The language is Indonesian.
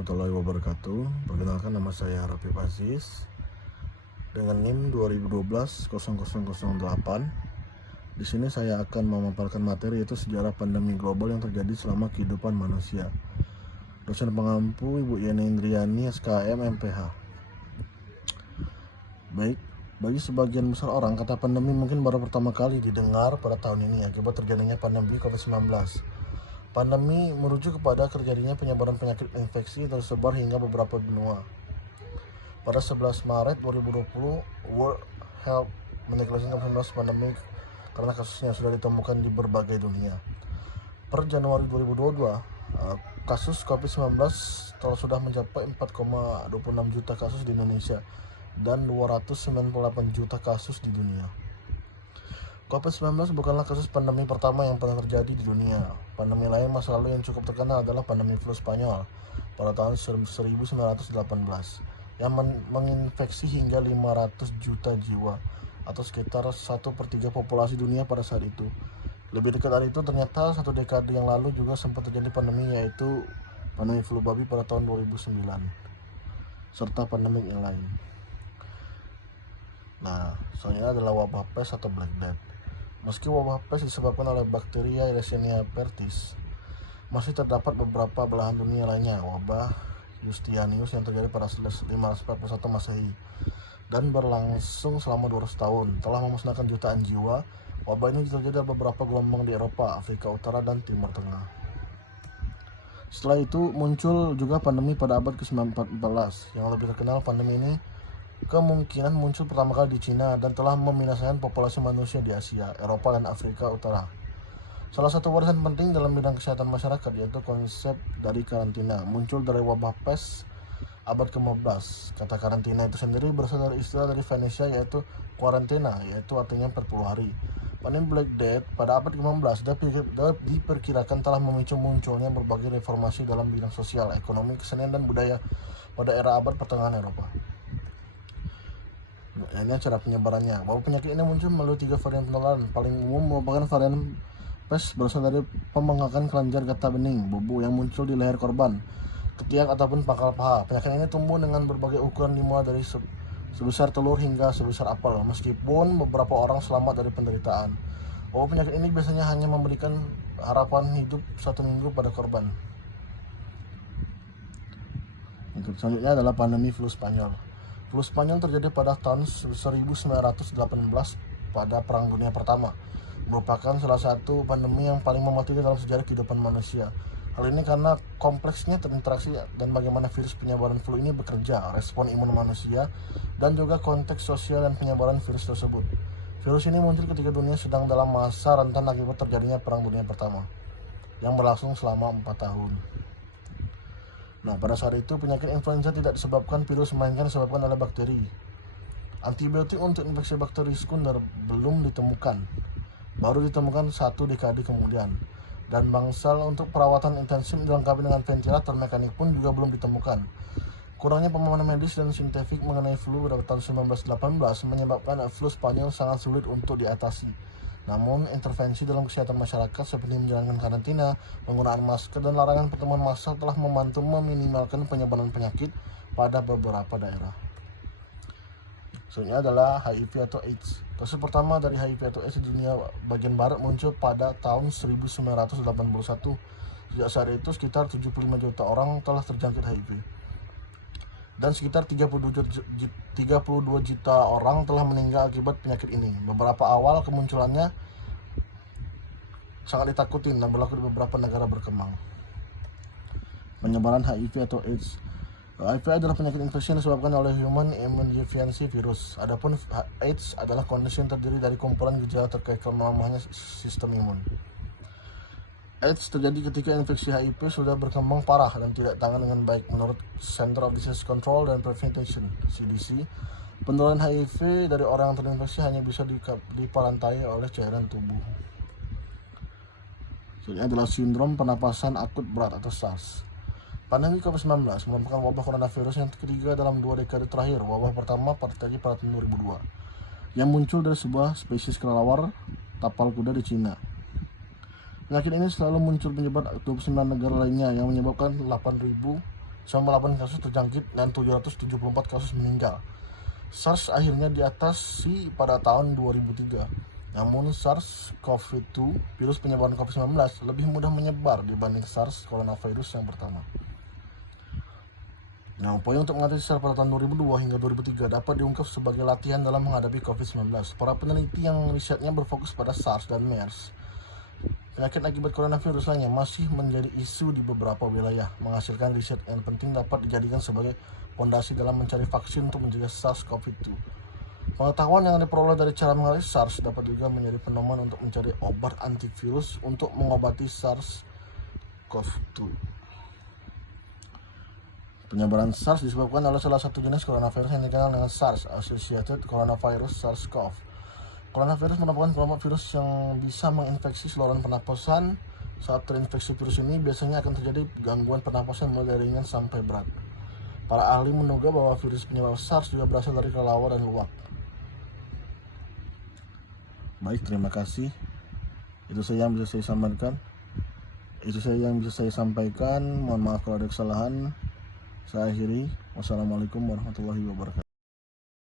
warahmatullahi wabarakatuh. Perkenalkan, nama saya Rafi Aziz dengan NIM 2012-0008. Di sini saya akan memaparkan materi yaitu sejarah pandemi global yang terjadi selama kehidupan manusia. Dosen pengampu Ibu Yeni Indriani, SKM, MPH. Baik, bagi sebagian besar orang, kata pandemi mungkin baru pertama kali didengar pada tahun ini akibat terjadinya pandemi COVID-19. Pandemi merujuk kepada terjadinya penyebaran penyakit infeksi tersebar hingga beberapa benua. Pada 11 Maret 2020, World Health mendeklarasikan COVID-19 pandemi karena kasusnya sudah ditemukan di berbagai dunia. Per Januari 2022, kasus COVID-19 telah sudah mencapai 4,26 juta kasus di Indonesia dan 298 juta kasus di dunia. COVID-19 bukanlah kasus pandemi pertama yang pernah terjadi di dunia. Pandemi lain masa lalu yang cukup terkenal adalah pandemi flu Spanyol pada tahun 1918 yang menginfeksi hingga 500 juta jiwa atau sekitar 1/3 populasi dunia pada saat itu. Lebih dekat dari itu, ternyata satu dekade yang lalu juga sempat terjadi pandemi, yaitu pandemi flu babi pada tahun 2009 serta pandemi yang lain. Nah, selanjutnya adalah wabah pes atau Black Death. Meski wabah pes disebabkan oleh bakteria Yersinia pestis, masih terdapat beberapa belahan dunia lainnya. Wabah Justinianus yang terjadi pada 541 Masehi dan berlangsung selama 200 tahun telah memusnahkan jutaan jiwa. Wabah ini terjadi beberapa gelombang di Eropa, Afrika Utara, dan Timur Tengah. Setelah itu muncul juga pandemi pada abad ke-14. Yang lebih terkenal, pandemi ini kemungkinan muncul pertama kali di Cina dan telah membinasakan populasi manusia di Asia, Eropa, dan Afrika Utara. Salah satu warisan penting dalam bidang kesehatan masyarakat yaitu konsep dari karantina, muncul dari wabah pes abad ke-15. Kata karantina itu sendiri berasal dari istilah dari Venesia yaitu quarantena, yaitu artinya 40 hari. Pandemi Black Death pada abad ke-15 diperkirakan telah memicu munculnya berbagai reformasi dalam bidang sosial, ekonomi, kesenian, dan budaya pada era abad pertengahan Eropa. Ini cara penyebarannya. Bahwa penyakit ini muncul melalui 3 varian penularan. Paling umum merupakan varian pes berasal dari pembengkakan kelenjar getah bening, bubu yang muncul di leher korban, ketiak ataupun pangkal paha. Penyakit ini tumbuh dengan berbagai ukuran dimulai dari sebesar telur hingga sebesar apel, meskipun beberapa orang selamat dari penderitaan. Bahwa penyakit ini biasanya hanya memberikan harapan hidup 1 minggu pada korban. Selanjutnya adalah pandemi flu Spanyol. Flu Spanyol terjadi pada tahun 1918 pada Perang Dunia Pertama. Merupakan salah satu pandemi yang paling mematikan dalam sejarah kehidupan manusia. Hal ini karena kompleksnya terinteraksi dan bagaimana virus penyebaran flu ini bekerja, respon imun manusia, dan juga konteks sosial dan penyebaran virus tersebut. Virus ini muncul ketika dunia sedang dalam masa rentan akibat terjadinya Perang Dunia Pertama yang berlangsung selama 4 tahun. Nah, pada saat itu penyakit influenza tidak disebabkan virus, melainkan disebabkan oleh bakteri. Antibiotik untuk infeksi bakteri sekunder belum ditemukan, baru ditemukan 1 dekade kemudian. Dan bangsal untuk perawatan intensif dilengkapi dengan ventilator mekanik pun juga belum ditemukan. Kurangnya pemahaman medis dan saintifik mengenai flu pada tahun 1918 menyebabkan flu Spanyol sangat sulit untuk diatasi. Namun, intervensi dalam kesehatan masyarakat seperti menjalankan karantina, penggunaan masker, dan larangan pertemuan massal telah membantu meminimalkan penyebaran penyakit pada beberapa daerah. Selanjutnya adalah HIV atau AIDS. Kasus pertama dari HIV atau AIDS di dunia bagian barat muncul pada tahun 1981. Sejak saat itu sekitar 75 juta orang telah terjangkit HIV. Dan sekitar 32 juta orang telah meninggal akibat penyakit ini. Beberapa awal kemunculannya sangat ditakuti dan berlaku di beberapa negara berkembang. Penyebaran HIV atau AIDS. HIV adalah penyakit infeksi yang disebabkan oleh Human Immunodeficiency Virus. Adapun AIDS adalah kondisi yang terdiri dari kumpulan gejala terkait melemahnya sistem imun. AIDS terjadi ketika infeksi HIV sudah berkembang parah dan tidak ditangani dengan baik. Menurut Center of Disease Control and Prevention (CDC), penularan HIV dari orang yang terinfeksi hanya bisa diparantai oleh cairan tubuh. Selanjutnya adalah sindrom pernapasan akut berat atau SARS. Pandemi COVID-19 merupakan wabah coronavirus yang ketiga dalam 2 dekade terakhir. Wabah pertama terjadi pada tahun 2002, yang muncul dari sebuah spesies kelelawar tapal kuda di Cina. Penyakit ini selalu muncul menyebar 29 negara lainnya yang menyebabkan 8.000 98 kasus terjangkit dan 774 kasus meninggal. SARS akhirnya diatasi pada tahun 2003. Namun SARS-CoV-2, virus penyebaran COVID-19, lebih mudah menyebar dibanding SARS coronavirus yang pertama. Nah, upaya untuk mengatasi SARS pada tahun 2002 hingga 2003 dapat diungkap sebagai latihan dalam menghadapi COVID-19. Para peneliti yang risetnya berfokus pada SARS dan MERS, penyakit akibat coronavirus lainnya, masih menjadi isu di beberapa wilayah. Menghasilkan riset yang penting dapat dijadikan sebagai fondasi dalam mencari vaksin untuk mencegah SARS-CoV-2. Pengetahuan yang diperoleh dari cara mengatasi SARS dapat juga menjadi pedoman untuk mencari obat antivirus untuk mengobati SARS-CoV-2. Penyebaran SARS disebabkan oleh salah satu jenis coronavirus yang dikenal dengan SARS, Associated Coronavirus SARS-CoV. Coronavirus merupakan kelompok virus yang bisa menginfeksi saluran pernapasan. Saat terinfeksi virus ini, biasanya akan terjadi gangguan pernapasan mulai dari ringan sampai berat. Para ahli menduga bahwa virus penyebab SARS juga berasal dari kelelawar dan luwak. Baik, terima kasih. Itu saja yang bisa saya sampaikan. Mohon maaf kalau ada kesalahan. Saya akhiri. Wassalamualaikum warahmatullahi wabarakatuh.